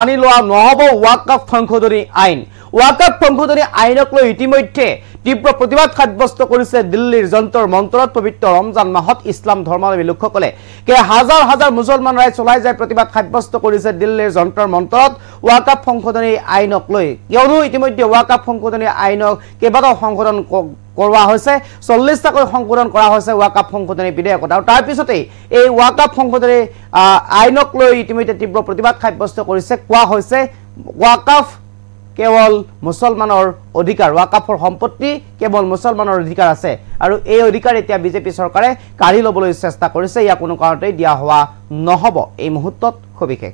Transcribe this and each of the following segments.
মানি লোৱা নহব ওয়াকফ সংশোধনী আইন। ওয়াকফ সংশোধনী আইনক লৈ ইতিমধ্যে তীব্ৰ প্ৰতিবাদ সাব্যস্ত কৰিছে দিল্লীৰ যন্তৰ মন্তৰত। পবিত্ৰ ৰমজান মাহত ইছলাম ধৰ্মাৱলম্বী লোকসকলে হাজাৰ হাজাৰ মুছলমান ৰাইজ চলাই যায় প্ৰতিবাদ সাব্যস্ত কৰিছে দিল্লীৰ যন্তৰ মন্তৰত ওয়াকফ সংশোধনী আইনক লৈ। কিয়নো ইতিমধ্যে ওয়াকফ সংশোধনী আইনক কেইবাটাও সংশোধন কৰোৱা হৈছে, 40টাকৈ সংশোধন কৰা হৈছে ওয়াকফ সংশোধনী বিধেয়কত। আৰু তাৰ পিছতেই এই ওয়াকফ সংশোধনী আইনক লৈ ইতিমধ্যে তীব্ৰ প্ৰতিবাদ সাব্যস্ত কৰিছে। কোৱা হৈছে ওয়াকফ কেৱল মুছলমানৰ অধিকাৰ, ওয়াকফৰ সম্পত্তি কেৱল মুছলমানৰ অধিকাৰ আছে আৰু এই অধিকাৰ এতিয়া বিজেপি চৰকাৰে কাঢ়ি ল'বলৈ চেষ্টা কৰিছে। ইয়াক কোনো কাৰণতেই দিয়া হোৱা নহ'ব। এই মুহূৰ্তত সবিশেষ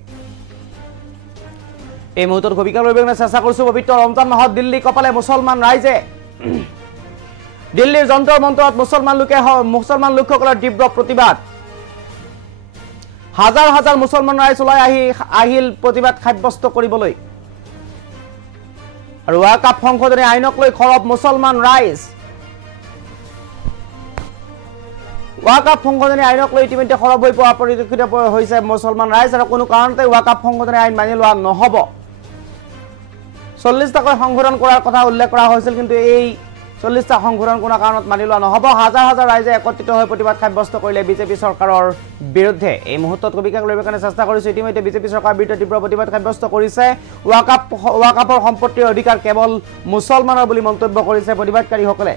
লৈ চেষ্টা কৰিছোঁ। পবিত্ৰ ৰমজান মাহত দিল্লী কপালে মুছলমান ৰাইজে দিল্লীৰ যন্তৰ মন্তৰত মুছলমান লোকসকলৰ তীব্ৰ প্ৰতিবাদ। হাজাৰ হাজাৰ মুছলমান ৰাইজ ওলাই আহিল প্ৰতিবাদ সাব্যস্ত কৰিবলৈ। আৰু ওয়াকফ সংশোধনী আইনক লৈ খৰব মুছলমান ৰাইজ। ওয়াকফ সংশোধনী আইনক লৈ ইতিমধ্যে খৰব হৈ পৰা পৰিলক্ষিত হৈছে মুছলমান ৰাইজ আৰু কোনো কাৰণতে ওয়াকফ সংশোধনী আইন মানি লোৱা নহ'ব। 40টাকৈ সংশোধন কৰাৰ কথা উল্লেখ কৰা হৈছিল, কিন্তু এই 40টা সংশোধন কোনো কাৰণত মানি লোৱা নহ'ব। হাজাৰ হাজাৰ ৰাইজে একত্ৰিত হৈ প্ৰতিবাদ সাব্যস্ত কৰিলে বিজেপি চৰকাৰৰ বিৰুদ্ধে। এই মুহূৰ্তত কবিকাক লৈ কাৰণে চেষ্টা কৰিছোঁ। ইতিমধ্যে বিজেপি চৰকাৰৰ বিৰুদ্ধে তীব্ৰ প্ৰতিবাদ সাব্যস্ত কৰিছে। ওয়াকফৰ সম্পত্তিৰ অধিকাৰ কেৱল মুছলমানৰ বুলি মন্তব্য কৰিছে প্ৰতিবাদকাৰীসকলে।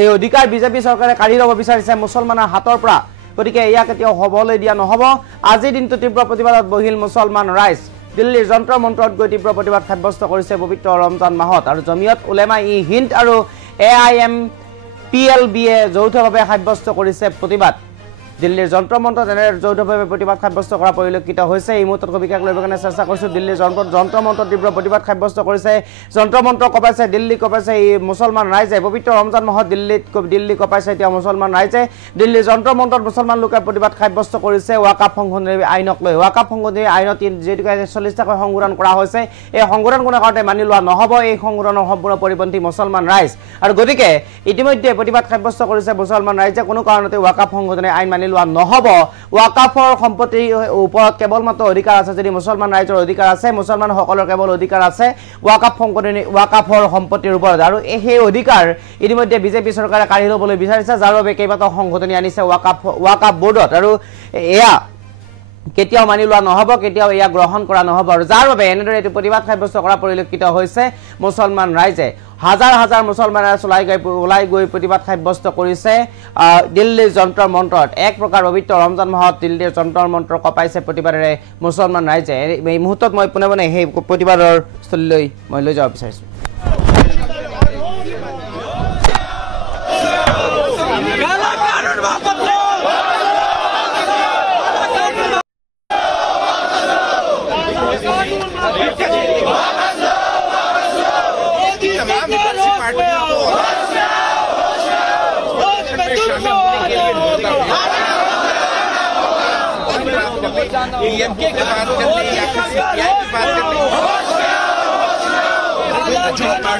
এই অধিকাৰ বিজেপি চৰকাৰে কাঢ়ি ল'ব বিচাৰিছে মুছলমানৰ হাতৰ পৰা, গতিকে এয়া কেতিয়াও হ'বলৈ দিয়া নহ'ব। আজিৰ দিনটো তীব্ৰ প্ৰতিবাদত বহিল মুছলমান ৰাইজ। দিল্লীৰ যন্তৰ মন্তৰত গৈ তীব্ৰ প্ৰতিবাদ সাব্যস্ত কৰিছে পবিত্ৰ ৰমজান মাহত। আৰু জমিয়ত উলেমা-ই-হিন্দ আৰু AIMPLB-য়ে যৌথভাৱে সাব্যস্ত কৰিছে প্ৰতিবাদ। দিল্লীৰ যন্তৰ মন্তৰত এনে যৌথভাৱে প্ৰতিবাদ সাব্যস্ত কৰা পৰিলক্ষিত হৈছে। এই মুহূৰ্তত কবিকাক লৈ কাৰণে চেষ্টা কৰিছোঁ। দিল্লীৰ যন্তৰ মন্তৰত তীব্ৰ প্ৰতিবাদ সাব্যস্ত কৰিছে, যন্তৰ মন্ত্ৰ কঁপাইছে, দিল্লী কঁপাইছে এই মুছলমান ৰাইজে। পবিত্ৰ ৰমজান মাহত দিল্লী কঁপাইছে এতিয়া মুছলমান ৰাইজে। দিল্লীৰ যন্তৰ মন্তৰত মুছলমান লোকে প্ৰতিবাদ সাব্যস্ত কৰিছে ওয়াকফ সংশোধনী আইনক লৈ। ওয়াকফ সংশোধনী আইনত যিহেতুকে 40টাকৈ সংশোধন কৰা হৈছে, এই সংশোধন কোনো কাৰণতে মানি লোৱা নহ'ব। এই সংশোধনৰ সম্পূৰ্ণ পৰিপন্থী মুছলমান ৰাইজ। আৰু গতিকে ইতিমধ্যে প্ৰতিবাদ সাব্যস্ত কৰিছে মুছলমান ৰাইজে। কোনো কাৰণতে ওয়াকফ সংশোধনী আইন মানি লোৱা নহ'ব। ওয়াকফৰ সম্পত্তিৰ ওপৰত কেৱল মাত্ৰ অধিকাৰ আছে, যদি মুছলমান ৰাইজৰ অধিকাৰ আছে, মুছলমানসকলৰ কেৱল অধিকাৰ আছে ওয়াকফৰ সম্পত্তিৰ ওপৰত। আৰু সেই অধিকাৰ ইতিমধ্যে বিজেপি চৰকাৰে কাঢ়ি ল'বলৈ বিচাৰিছে, যাৰ বাবে কেইবাটাও সংশোধনী আনিছে ওয়াকফ বোৰ্ডত। আৰু এয়া কেতিয়াও মানি লোৱা নহ'ব, কেতিয়াও এয়া গ্ৰহণ কৰা নহ'ব। আৰু যাৰ বাবে এনেদৰে এইটো প্ৰতিবাদ সাব্যস্ত কৰা পৰিলক্ষিত হৈছে মুছলমান ৰাইজে। হাজাৰ হাজাৰ মুছলমান ৰাইজ ওলাই গৈ প্ৰতিবাদ সাব্যস্ত কৰিছে দিল্লীৰ যন্তৰ মন্তৰত। এক প্ৰকাৰ পবিত্ৰ ৰমজান মাহত দিল্লীৰ যন্তৰ মন্ত্ৰ কঁপাইছে প্ৰতিবাদেৰে মুছলমান ৰাইজে। এই মুহূৰ্তত মই পোনে পোনে সেই প্ৰতিবাদৰ স্থলীলৈ মই লৈ যাব বিচাৰিছোঁ। के बात करते हैं या फिर CPI की बात करते हैं।